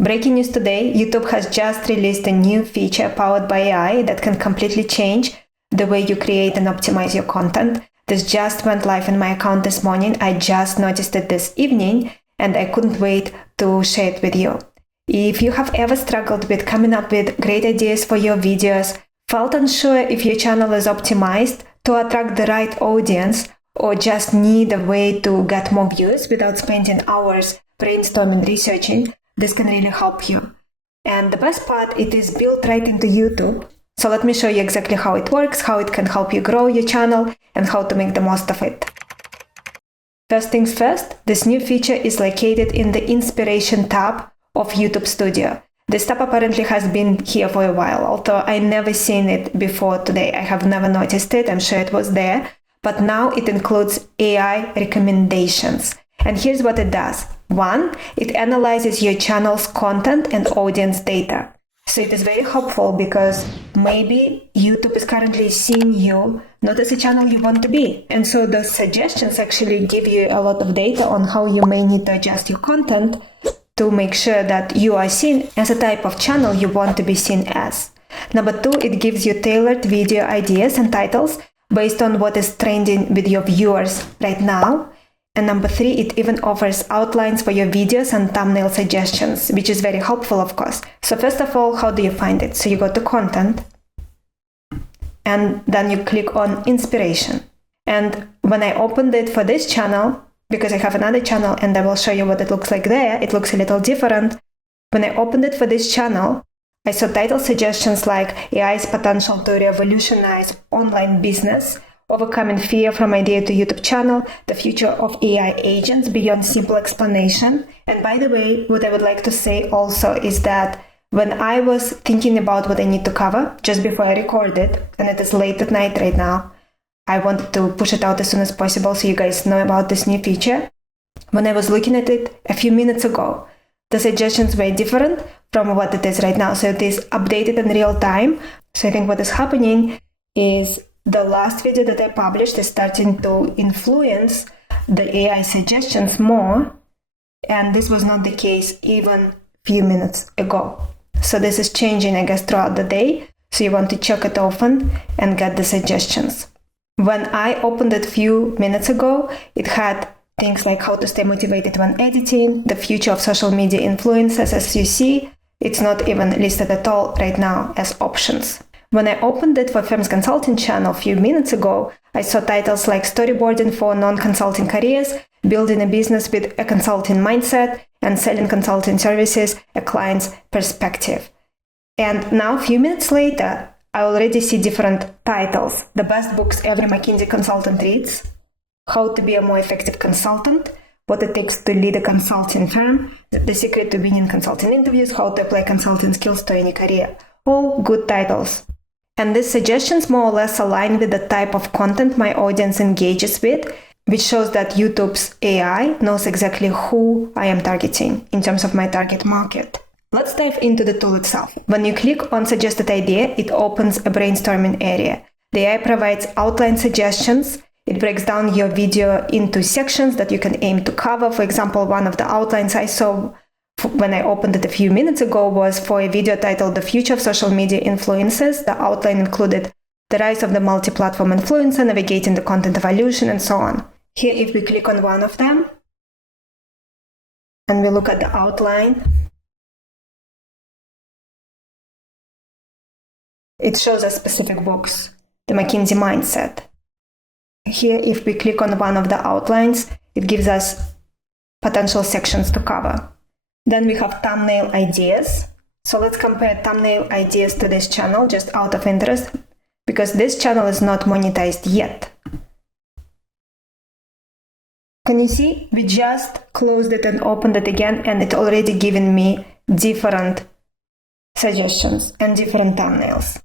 Breaking news today, YouTube has just released a new feature powered by AI that can completely change the way you create and optimize your content. This just went live in my account this morning. I just noticed it this evening and I couldn't wait to share it with you. If you have ever struggled with coming up with great ideas for your videos, felt unsure if your channel is optimized to attract the right audience, or just need a way to get more views without spending hours brainstorming, researching, this can really help you. And the best part, it is built right into YouTube. So let me show you exactly how it works, how it can help you grow your channel, and how to make the most of it. First things first, this new feature is located in the Inspiration tab of YouTube Studio. This tab apparently has been here for a while, although I never seen it before today. I have never noticed it. I'm sure it was there, but now it includes AI recommendations. And here's what it does. 1, it analyzes your channel's content and audience data. So it is very helpful because maybe YouTube is currently seeing you not as a channel you want to be. And so the suggestions actually give you a lot of data on how you may need to adjust your content to make sure that you are seen as a type of channel you want to be seen as. Number 2, it gives you tailored video ideas and titles based on what is trending with your viewers right now. And number 3, it even offers outlines for your videos and thumbnail suggestions, which is very helpful, of course. So first of all, how do you find it? So you go to content, and then you click on inspiration. And when I opened it for this channel, because I have another channel and I will show you what it looks like there, it looks a little different. When I opened it for this channel, I saw title suggestions like AI's potential to revolutionize online business, overcoming fear from idea to YouTube channel, the future of AI agents beyond simple explanation. And by the way, what I would like to say also is that when I was thinking about what I need to cover just before I recorded, and it is late at night right now, I wanted to push it out as soon as possible so you guys know about this new feature. When I was looking at it a few minutes ago, the suggestions were different from what it is right now. So it is updated in real time. So I think what is happening is the last video that I published is starting to influence the AI suggestions more. And this was not the case even a few minutes ago. So this is changing, I guess, throughout the day. So you want to check it often and get the suggestions. When I opened it a few minutes ago, it had things like how to stay motivated when editing, the future of social media influencers. As you see, it's not even listed at all right now as options. When I opened it for Firms Consulting channel a few minutes ago, I saw titles like storyboarding for non-consulting careers, building a business with a consulting mindset, and selling consulting services, a client's perspective. And now, a few minutes later, I already see different titles. The best books every McKinsey consultant reads, how to be a more effective consultant, what it takes to lead a consulting firm, the secret to winning consulting interviews, how to apply consulting skills to any career. All good titles. And these suggestions more or less align with the type of content my audience engages with, which shows that YouTube's AI knows exactly who I am targeting in terms of my target market. Let's dive into the tool itself. When you click on suggested idea, it opens a brainstorming area. The AI provides outline suggestions. It breaks down your video into sections that you can aim to cover. For example, one of the outlines I saw when I opened it a few minutes ago was for a video titled The Future of Social Media Influencers. The outline included the rise of the multi-platform influencer, navigating the content evolution, and so on. Here, if we click on one of them and we look at the outline, it shows us specific books, the McKinsey Mindset. Here, if we click on one of the outlines, it gives us potential sections to cover. Then we have thumbnail ideas. So let's compare thumbnail ideas to this channel just out of interest, because this channel is not monetized yet. Can you see? We just closed it and opened it again, and it's already given me different suggestions and different thumbnails.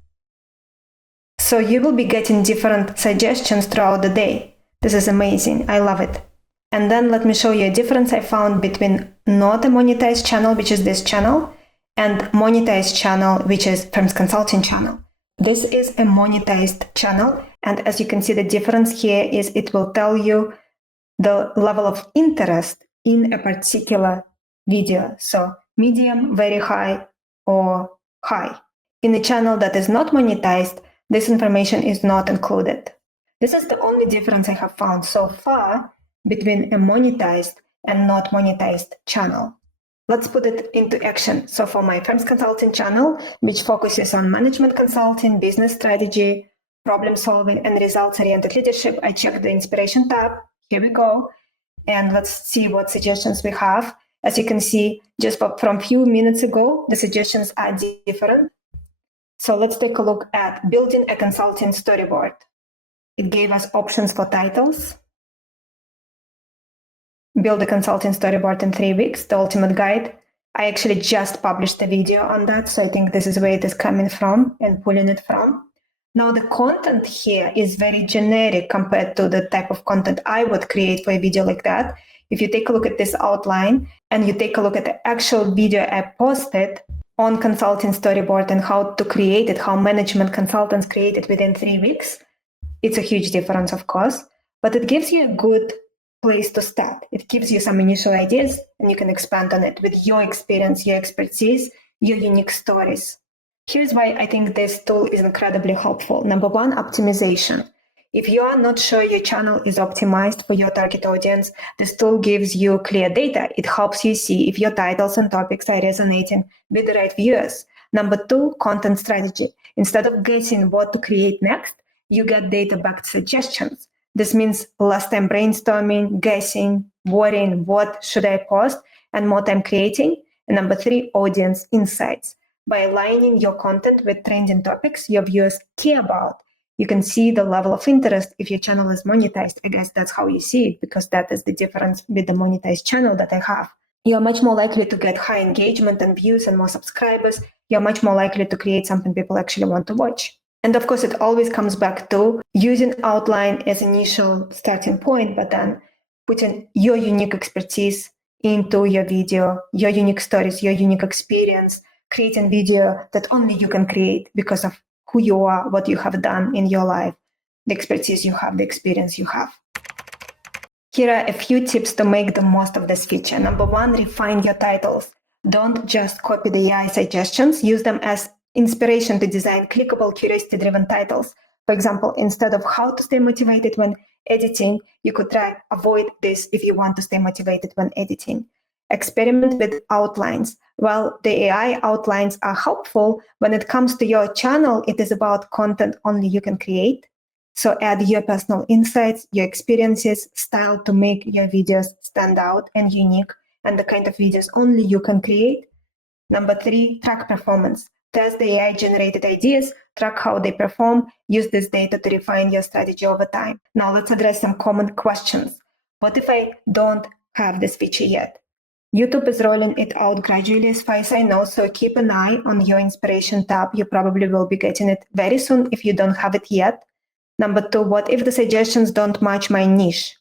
So you will be getting different suggestions throughout the day. This is amazing. I love it. And then let me show you a difference I found between not a monetized channel, which is this channel, and monetized channel, which is Firms Consulting channel. This is a monetized channel. And as you can see, the difference here is it will tell you the level of interest in a particular video. So medium, very high, or high. In a channel that is not monetized, this information is not included. This is the only difference I have found so far between a monetized and not monetized channel. Let's put it into action. So for my Firms Consulting channel, which focuses on management consulting, business strategy, problem solving, and results-oriented leadership, I check the inspiration tab. Here we go. And let's see what suggestions we have. As you can see, just from a few minutes ago, the suggestions are different. So let's take a look at building a consulting storyboard. It gave us options for titles. Build a consulting storyboard in 3 weeks, the ultimate guide. I actually just published a video on that, so I think this is where it is coming from and pulling it from. Now, the content here is very generic compared to the type of content I would create for a video like that. If you take a look at this outline and you take a look at the actual video I posted on consulting storyboard and how to create it, how management consultants create it within 3 weeks, it's a huge difference, of course, but it gives you a good place to start. It gives you some initial ideas and you can expand on it with your experience, your expertise, your unique stories. Here's why I think this tool is incredibly helpful. Number one, optimization. If you are not sure your channel is optimized for your target audience, this tool gives you clear data. It helps you see if your titles and topics are resonating with the right viewers. Number two, content strategy. Instead of guessing what to create next, you get data-backed suggestions. This means less time brainstorming, guessing, worrying, what should I post, and more time creating. And number three, audience insights. By aligning your content with trending topics your viewers care about, you can see the level of interest if your channel is monetized. I guess that's how you see it, because that is the difference with the monetized channel that I have. You're much more likely to get high engagement and views and more subscribers. You're much more likely to create something people actually want to watch. And of course, it always comes back to using outline as initial starting point, but then putting your unique expertise into your video, your unique stories, your unique experience, creating video that only you can create because of who you are, what you have done in your life, the expertise you have, the experience you have. Here are a few tips to make the most of this feature. Number one, refine your titles. Don't just copy the AI suggestions. Use them as inspiration to design clickable, curiosity-driven titles. For example, instead of how to stay motivated when editing, you could try avoid this if you want to stay motivated when editing. Experiment with outlines. While the AI outlines are helpful, when it comes to your channel, it is about content only you can create. So add your personal insights, your experiences, style to make your videos stand out and unique, and the kind of videos only you can create. Number three, track performance. Test the AI-generated ideas, track how they perform, use this data to refine your strategy over time. Now let's address some common questions. What if I don't have this feature yet? YouTube is rolling it out gradually as far as I know, so keep an eye on your inspiration tab. You probably will be getting it very soon if you don't have it yet. Number two, what if the suggestions don't match my niche?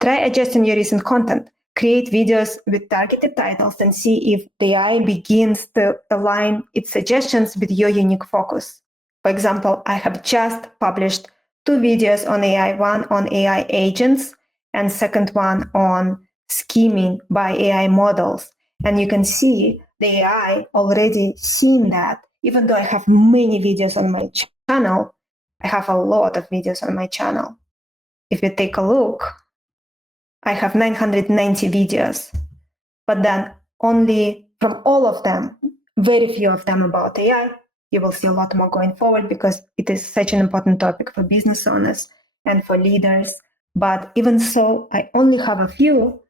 Try adjusting your recent content. Create videos with targeted titles and see if the AI begins to align its suggestions with your unique focus. For example, I have just published 2 videos on AI, one on AI agents and second one on scheming by AI models. And you can see the AI already seen that. Even though I have many videos on my channel, I have a lot of videos on my channel. If you take a look, I have 990 videos, but then only from all of them, very few of them about AI. You will see a lot more going forward because it is such an important topic for business owners and for leaders. But even so, I only have a few.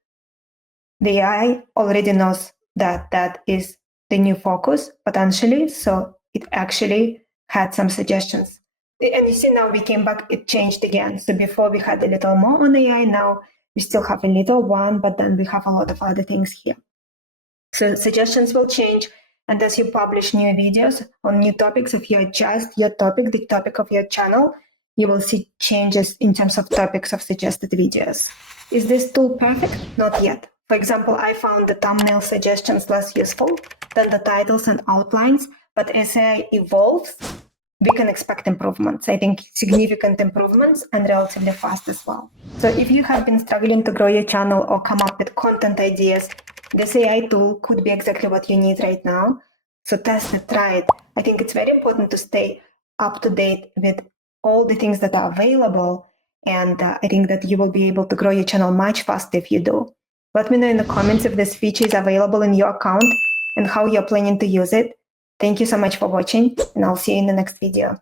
The AI already knows that that is the new focus potentially, so it actually had some suggestions. And you see now we came back, it changed again. So before we had a little more on AI, now we still have a little one, but then we have a lot of other things here. So suggestions will change. And as you publish new videos on new topics, if you adjust your topic, the topic of your channel, you will see changes in terms of topics of suggested videos. Is this tool perfect? Not yet. For example, I found the thumbnail suggestions less useful than the titles and outlines, but as AI evolves, we can expect improvements. I think significant improvements and relatively fast as well. So if you have been struggling to grow your channel or come up with content ideas, This AI tool could be exactly what you need right now. So test it, try it. I think it's very important to stay up to date with all the things that are available. And I think that you will be able to grow your channel much faster if you do. Let me know in the comments if this feature is available in your account and how you're planning to use it. Thank you so much for watching, and I'll see you in the next video.